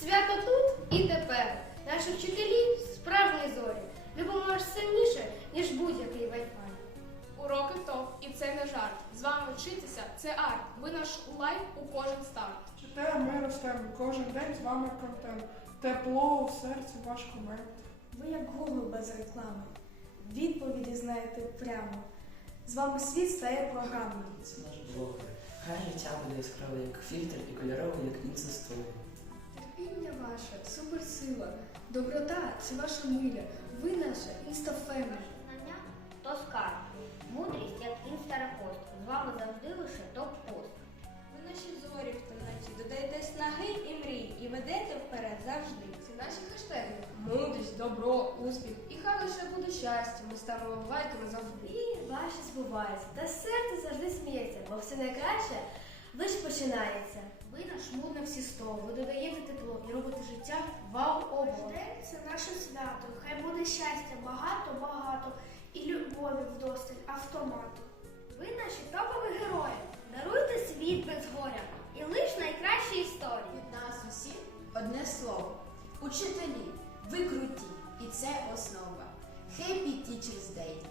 Свято тут і тепер. Наші вчителі справжні зорі. Любимо аж сильніше, ніж будь-який вайфай. Уроки топ, і це не жарт. З вами вчитися це арт. Ви наш лайк у кожен старт. Читаємо, ми ростемо, кожен день з вами контент. Тепло у серці ваш комент. Ви як Google без реклами. Відповіді знаєте прямо. З вами світ стає програмою. Це наш блогер. Хай життя буде яскраве, як фільтр, і кольорове, як інцестове. Доброта це ваша миля. Ви наша інстафема. Знання то скарб. Мудрість як інстарапост. З вами завжди лише топ-пост. Ви наші зорі в темноті, додаєте снаги і мрій, і ведете вперед завжди. Це наші хештеги. Мудрість, добро, успіх. І хай лише буде щастя. Ми ставимо лайками завжди. І ваші збуваються, та серце завжди сміється, бо все найкраще лиш починається. Ви наш муд на всі сто, ви додаєте тепло і робите життя. Наше свято. Хай буде щастя багато-багато і любові вдосталь автомату. Ви наші топові герої. Даруйте світ без горя і лиш найкращі історії. Від нас усіх одне слово. Учителі, ви круті, і це основа. Happy Teachers Day!